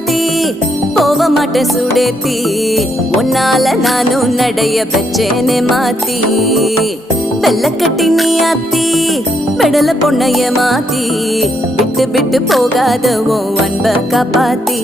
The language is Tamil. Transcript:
ராசாத்தி போக மாட்டேன் சுடேத்தி உன்னால நானும் நடைய பெச்சேனே மாத்தி வெள்ளக்கட்டி நீ ஆத்தி பெடல பொண்ணைய மாத்தி விட்டு விட்டு போகாத உன் அன்ப காப்பாத்தி